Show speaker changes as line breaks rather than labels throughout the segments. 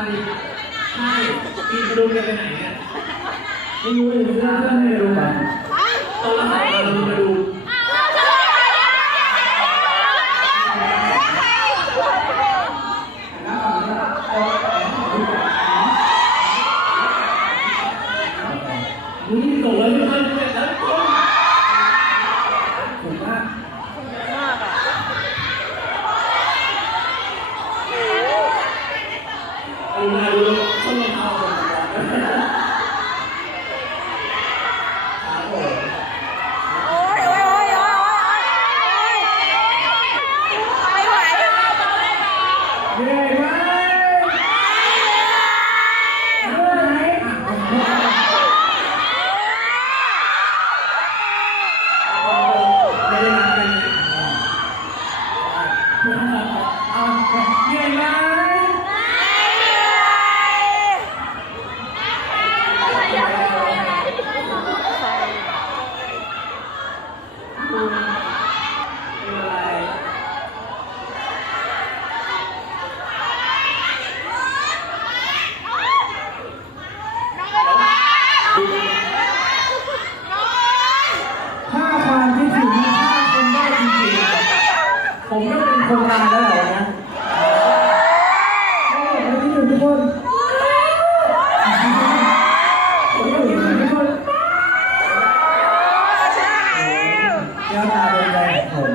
ันนี้ใช่มีกระดูกจไปไหนเนี่ย
ไม่รู้เลยเพื่อนไม่รู้ไหม
ตอนละหายกระดูก ก็
เป็
น
คนงานแล้วเหรอนะโอ้โหคิดถึงทุกคนผมก็คิดถึงทุกคนแก้วตาเป็นใจของผม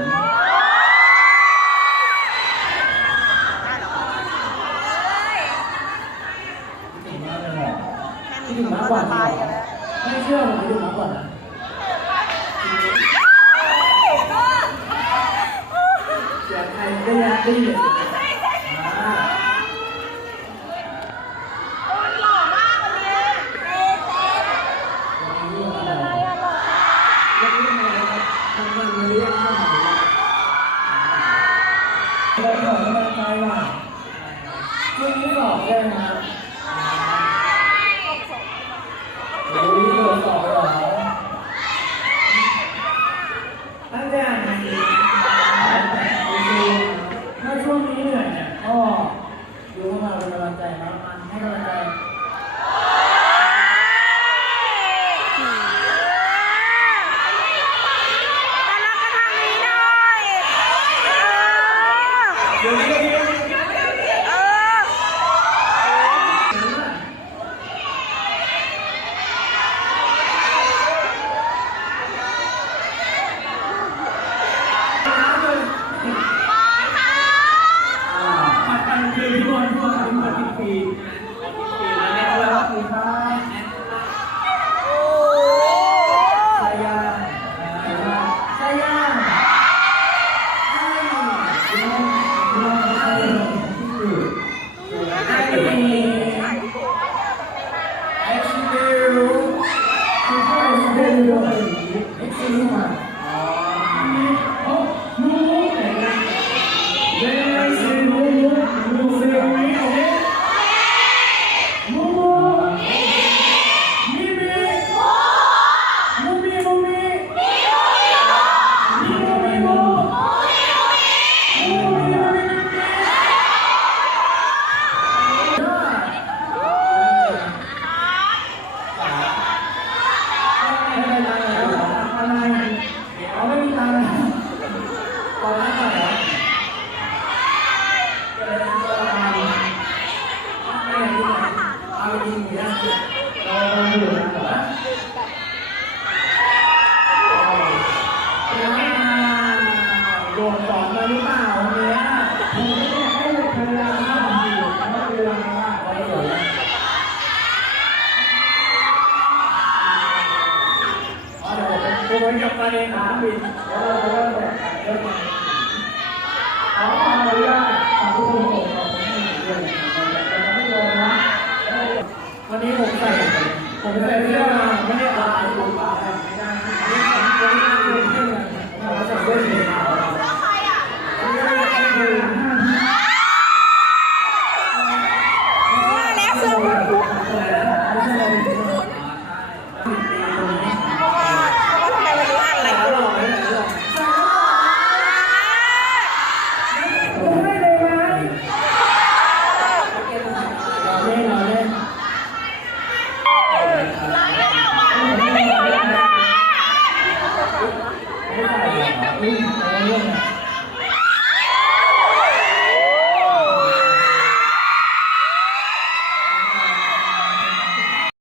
คิดถึงมากเลยอะคิดถึงมากกว่านี้เหรอไม่เชื่อผมคิดถึงมากกว่านะ เสียงใคร ได้ยินได้ยินเสียงอ่
หล่อมากวันนี้เต้เต้
วันนี้วัน
อะ
ไรไร
อะหล่อ
วันนี้วันอะไรครับทำงานมาเรียกข้าวหมูเราขอกำลังใจว่ะช่วงนี้สอบใช่ไหมครับโอ้ยโดนสอบเหรอตั้งใจอ่านหนังสือถ้า ช่วงนี้เหนื่อยเนี่ยก็ดูเข้ามาเป็นกำลังใจนะมันให้กำลังใจ
มารักกันทางนี้หน่อยเออ
เดี๋ยวนี้เดี๋ยวนี้
เออ
ผัดกันคือพี่บอลพี่บอลทำผัดกินฟรีกินฟรีแล้วแน่แล้ว
สวัสดีครับ
โอ้
ชายาชายาไอ้ลองไอ้ไอ้ไอ้ชิเดรุคือพ่อชิเดรุไอ้ชิมาอ๋อโอ้ลูกไหนนะเดซิลูลูลูเซวิโอเคลู มิมิมูมิมูมิมิมูมิมูมูมิมูมิอะไรเอาไม่มีตังค์เลยตอนนั้นเหรอก็เลยก็เอาไม่อย่างนี้เอาจริงๆนะเราอยู่นะเหรอ โดนสอนมาหรือเปล่าเนี่ยผมไม่อยากให้พยายามทำดีไม่พยายามมากไปเดี๋ยวนะอ๋อ เดี๋ยวผมไปคุยกับประเด็นนะบินแล้วเราจะเริ่มแบบเริ่อ๋อขออนุญาตขอบคุณผมขอบคุณที่เรียนผมจะไม่โดนนะวันนี้ผมใส่ผมใส่เสื้อมาไม่ได้ตายผมไม่ได้ไม่ได้ผมไม่ได้เสื้อผมใส่เสื้อสีขาไม่ได้